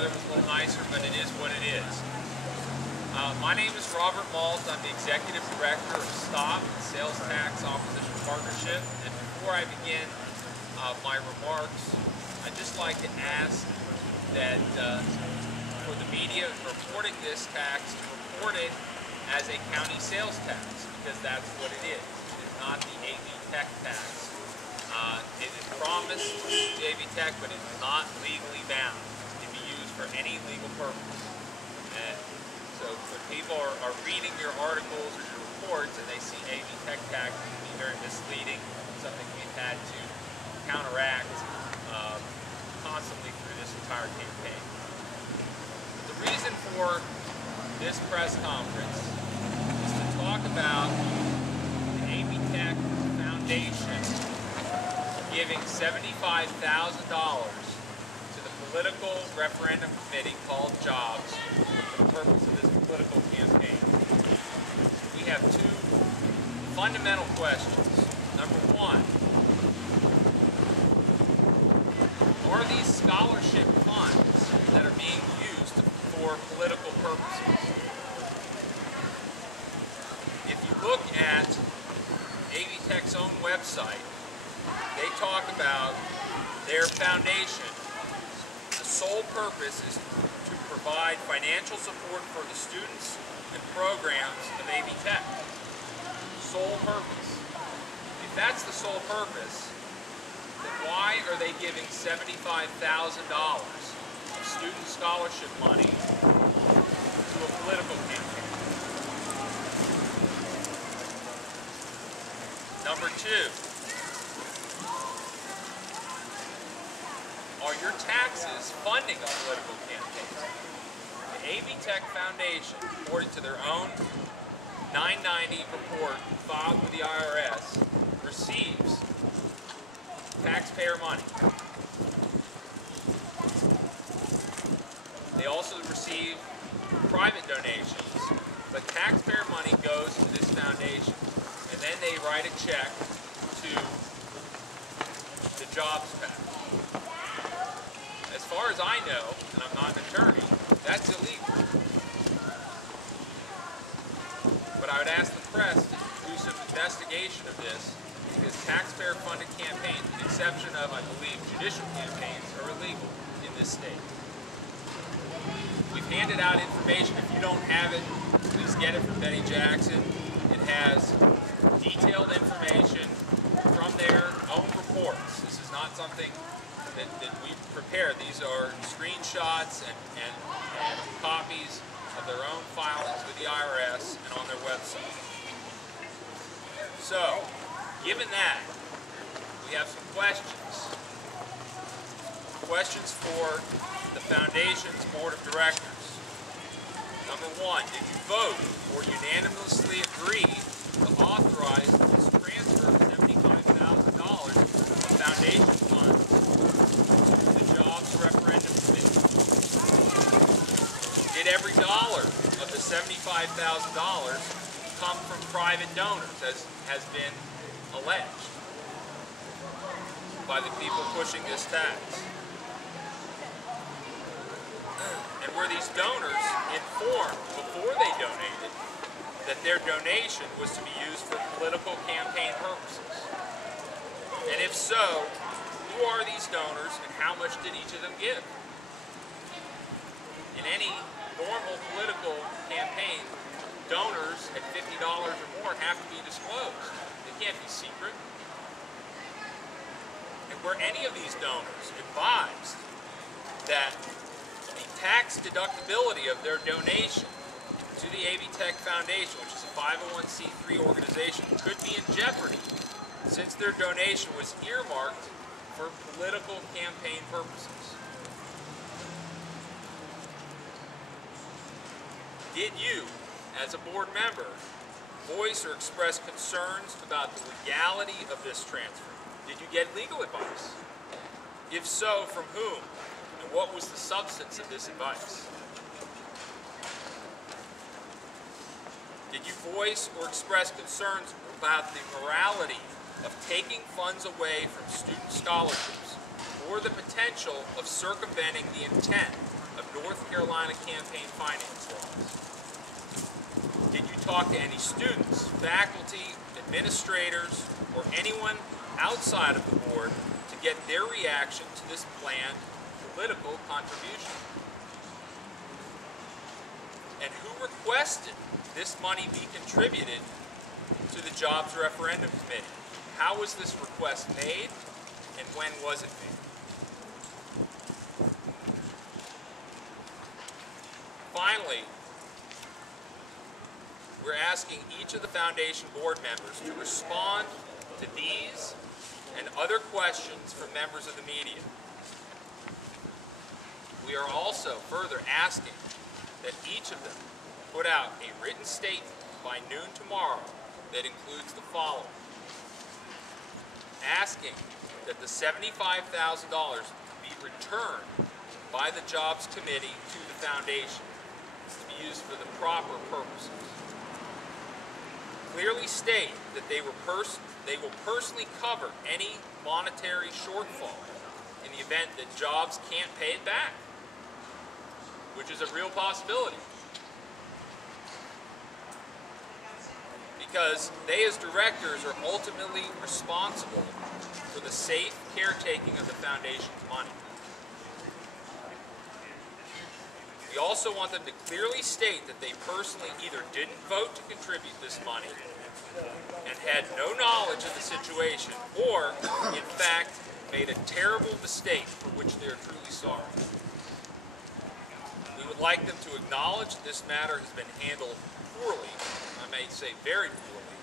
weather was a little nicer, but it is what it is. My name is Robert Malt. I'm the Executive Director of S.T.O.P, Sales Tax Opposition Partnership. And before I begin my remarks, I'd just like to ask that for the media reporting this tax, to report it as a county sales tax, because that's what it is. It is not the AV Tech tax. It is promised to AV Tech, but it is not legally bound to be used for any legal purpose. And so when people are reading your articles or your reports and they see AV Tech tax, it can be very misleading, something we've had to counteract constantly through this entire campaign. The reason for this press conference is to talk about the AV Tech Foundation giving $75,000 to the political referendum committee called Jobs for the purpose of this political campaign. We have two fundamental questions. Number one, are these scholarship funds that are being used for political purposes? If you look at AV Tech's own website, they talk about their foundation. The sole purpose is to provide financial support for the students and programs of AV Tech. Sole purpose. If that's the sole purpose, then why are they giving $75,000 of student scholarship money to a political campaign? Number two, are your taxes funding a political campaign? The AV Tech Foundation, according to their own 990 report filed with the IRS, receives taxpayer money. They also receive private donations, but taxpayer money goes to this foundation, and then they write a check to the Jobs PAC. As far as I know, and I'm not an attorney, that's illegal. But I would ask the press to do some investigation of this, because taxpayer-funded campaigns, with the exception of, I believe, judicial campaigns, are illegal in this state. We've handed out information. If you don't have it, please get it from Betty Jackson. It has detailed information from their own reports. This is not something that we've prepared. These are screenshots and copies of their own filings with the IRS and on their website. So, given that, we have some questions. Questions for the Foundation's Board of Directors. Number one, did you vote or unanimously agree to authorize this transfer of $75,000 of Foundation funds to the Jobs Referendum Committee? Did every dollar of the $75,000 come from private donors, as has been alleged by the people pushing this tax? And were these donors informed before they donated that their donation was to be used for political campaign purposes? And if so, who are these donors and how much did each of them give? In any normal political campaign, donors at $50 or more have to be disclosed. They can't be secret. And were any of these donors advised that the tax deductibility of their donation to the AV Tech Foundation, which is a 501c3 organization, could be in jeopardy since their donation was earmarked for political campaign purposes? Did you, as a board member, voice or express concerns about the legality of this transfer? Did you get legal advice? If so, from whom? And what was the substance of this advice? Did you voice or express concerns about the morality of taking funds away from student scholarships nor the potential of circumventing the intent of North Carolina campaign finance laws? Did you talk to any students, faculty, administrators, or anyone outside of the board to get their reaction to this planned political contribution? And who requested this money be contributed to the Jobs Referendum Committee? How was this request made, and when was it made? Finally, we're asking each of the foundation board members to respond to these and other questions from members of the media. We are also further asking that each of them put out a written statement by noon tomorrow that includes the following. Asking that the $75,000 be returned by the Jobs Committee to the foundation to be used for the proper purposes. Clearly state that they will personally cover any monetary shortfall in the event that Jobs can't pay it back, which is a real possibility. Because they as directors are ultimately responsible for the safe caretaking of the foundation's money. We also want them to clearly state that they personally either didn't vote to contribute this money and had no knowledge of the situation, or, in fact, made a terrible mistake for which they are truly sorry. We would like them to acknowledge that this matter has been handled poorly, I may say very poorly,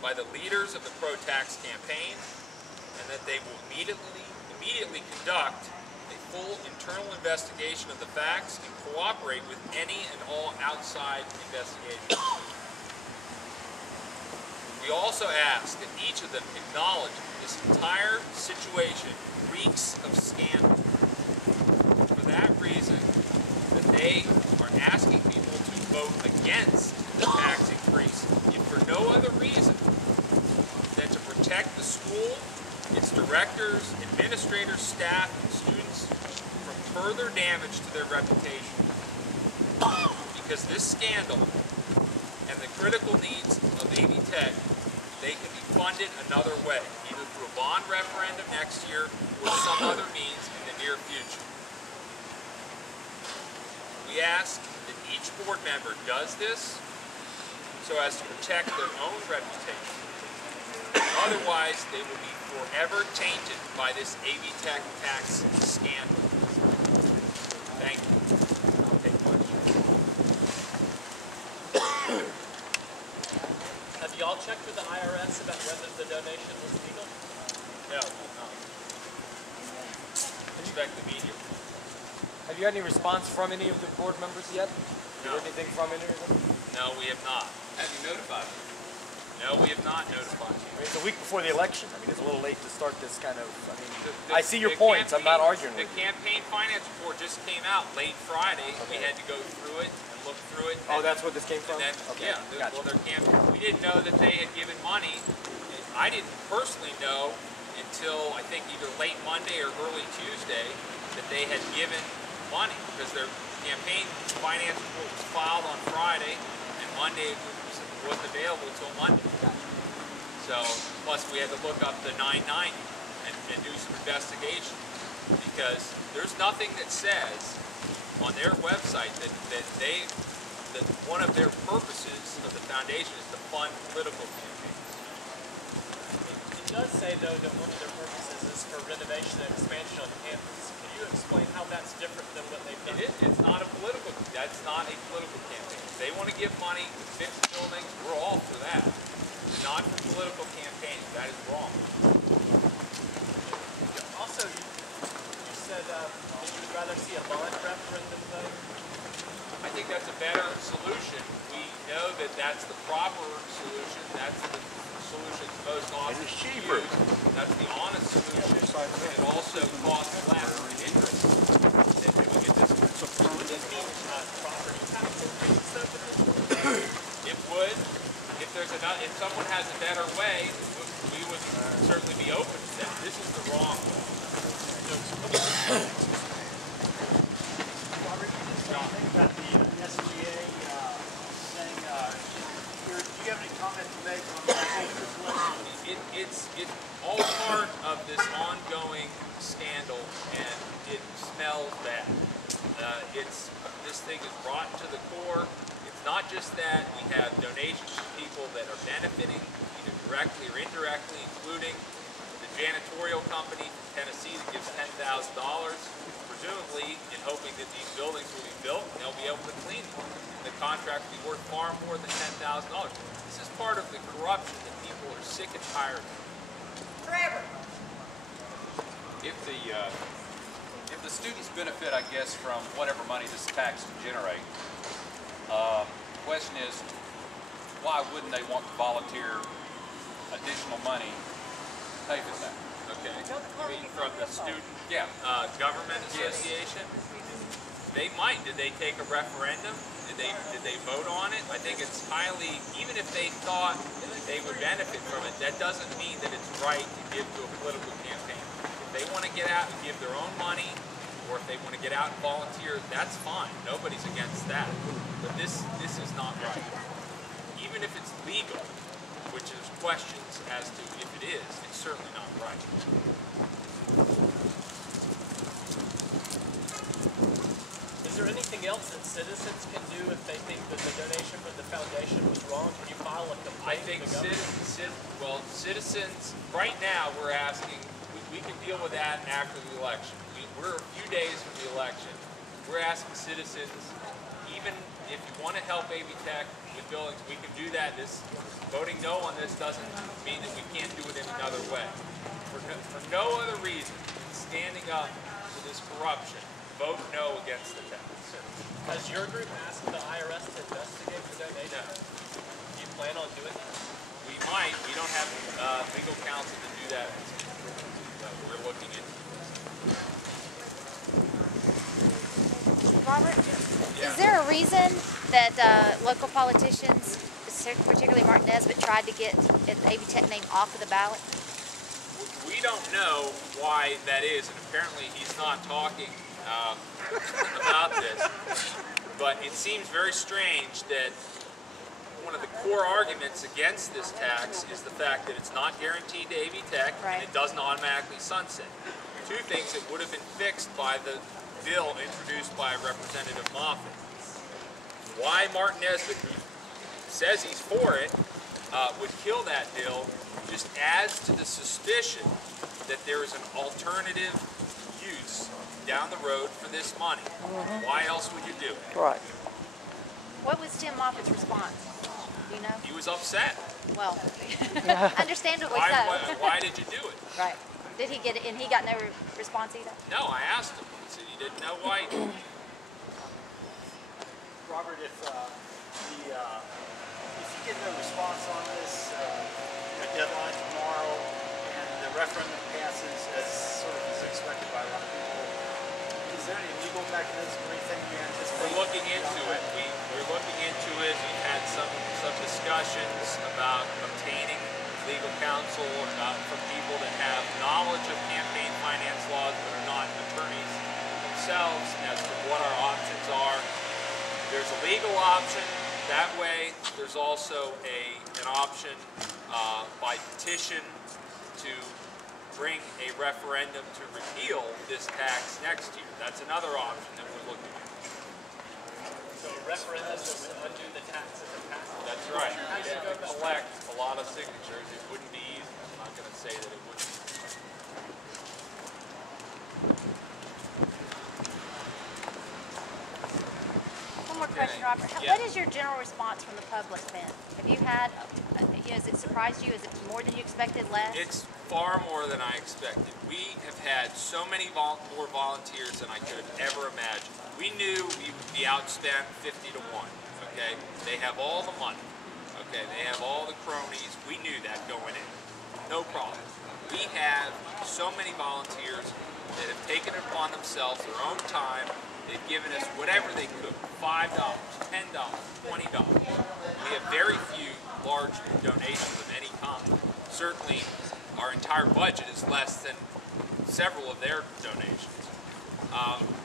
by the leaders of the pro-tax campaign, and that they will immediately conduct a full internal investigation of the facts and cooperate with any and all outside investigations. We also ask that each of them acknowledge that this entire situation reeks of scandal. For that reason, that they are asking people to vote against the tax increase, if for no other reason than to protect the school, its directors, administrators, staff, and students from further damage to their reputation. Because this scandal and the critical needs of AV Tech, they can be funded another way, either through a bond referendum next year or some other means in the near future. We ask that each board member does this so as to protect their own reputation. Otherwise, they will be forever tainted by this AV Tech tax scandal. Thank you. I'll take questions. Have y'all checked with the IRS about whether the donation was legal? No, no. Expect the media. Have you had any response from any of the board members yet? No. Heard anything from any of them? No, we have not. Have you notified them? No, we have not notified you. I mean, it's a week before the election. I mean, it's a little late to start this kind of, I mean, The- I see your points. I'm not arguing The with you. campaign finance report just came out late Friday. We Okay. had to go through it and look through it. Oh, that's what this came from? And then, Okay, yeah, gotcha. well, we didn't know that they had given money. I didn't personally know until I think either late Monday or early Tuesday that they had given money, because their campaign finance report was filed on Friday, and Monday wasn't available until Monday. So, plus we had to look up the 990 and do some investigation, because there's nothing that says on their website that one of their purposes of the foundation is to fund political campaigns. It does say, though, that one of their purposes is for renovation and expansion on campus. Can you explain how that's different than what they've done? It is. It's not a political. That's not a political campaign. If they want to give money to fix buildings, we're all for that. Not for political campaigns. That is wrong. Also, you said that you would rather see a bond referendum, though? I think that's a better solution. We know that that's the proper solution. That's the solution that's most often it's cheaper. used. That's the honest solution. And it also costs less in interest than doing it this way. Would this mean property tax increase, though, potentially? It would. If someone has a better way, we would certainly be open to that. This is the wrong way. Robert, you just said anything about the SBA thing. Do you have any comment to make on that? It's all part of this ongoing scandal, and it smells bad. This thing is rotten to the core. It's not just that. We have donations from people that are benefiting either directly or indirectly, including the janitorial company from Tennessee that gives $10,000, presumably in hoping that these buildings will be built and they'll be able to clean them. And the contract will be worth far more than $10,000. This is part of the corruption that people are sick and tired of. Trevor. If the students benefit, I guess, from whatever money this tax can generate, the question is, why wouldn't they want to volunteer additional money to pay for that? Okay. You mean from the student government association? They might. Did they take a referendum? Did they vote on it? I think it's highly, even if they thought they would benefit from it, that doesn't mean that it's right to give to a political campaign. If they want to get out and give their own money, or if they want to get out and volunteer, that's fine. Nobody's against that. But this is not right. Even if it's legal, which there's questions as to if it is, it's certainly not right. Is there anything else that citizens can do if they think that the donation from the foundation was wrong? Can you file a I complaint think to the government? citizens, right now we're asking, we can deal with that after the election. We're a few days from the election. We're asking citizens, even if you want to help AB Tech with buildings, we can do that. Voting no on this doesn't mean that we can't do it in another way. For no other reason than standing up to this corruption, vote no against the tax. Has your group asked the IRS to investigate the donation? No. Do you plan on doing that? We might. We don't have legal counsel to do that. We're looking into. Robert, is there a reason that local politicians, particularly Martin Nesbitt, tried to get the AB Tech name off of the ballot? We don't know why that is, and apparently he's not talking about this. But it seems very strange that one of the core arguments against this tax is the fact that it's not guaranteed to AB Tech, and it doesn't automatically sunset. Two things that would have been fixed by the bill introduced by Representative Moffitt. Why Martin Nesbitt, who says he's for it, would kill that bill just adds to the suspicion that there is an alternative use down the road for this money. Why else would you do it? Right. What was Tim Moffitt's response? Do you know? He was upset. Well, understandably so. Why did you do it? Right. Did he get it? And he got no response either? No, I asked him. He said he didn't know why. Robert, if you get no response on this, deadline tomorrow, and the referendum passes as sort of is expected by a lot of people, is there any legal mechanism or anything you anticipate? We're looking into it. We're looking into it. We've had some discussions about obtaining legal counsel from people that have knowledge of campaign finance laws but are not attorneys themselves as to what our options are. There's a legal option that way. There's also an option by petition to bring a referendum to repeal this tax next year. That's another option that we're looking at. So a referendum to undo the tax if it passes? That's right. We'd have to collect a lot of signatures. It wouldn't be easy. I'm not going to say that it wouldn't be. One more question, Robert. Yeah. What is your general response from the public then? Have you had, has it surprised you? Is it more than you expected, less? It's far more than I expected. We have had so many more volunteers than I could have ever imagined. We knew we would be outspent 50 to 1, okay? They have all the money, okay? They have all the cronies. We knew that going in. No problem. We have so many volunteers that have taken it upon themselves, their own time. They've given us whatever they could, $5, $10, $20. We have very few large donations of any kind. Certainly, our entire budget is less than several of their donations.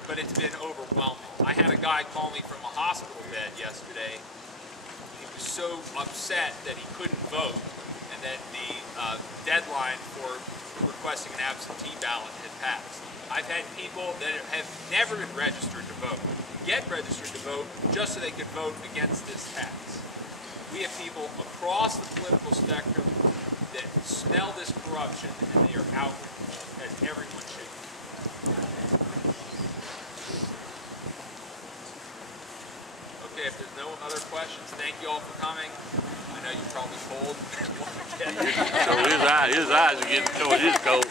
But it's been overwhelming. I had a guy call me from a hospital bed yesterday. He was so upset that he couldn't vote, and that the deadline for requesting an absentee ballot had passed. I've had people that have never been registered to vote get registered to vote just so they could vote against this tax. We have people across the political spectrum that smell this corruption, and they are outraged, as everyone should be. Okay, if there's no other questions, thank you all for coming. I know you're probably cold. So his eyes are getting towards his coat.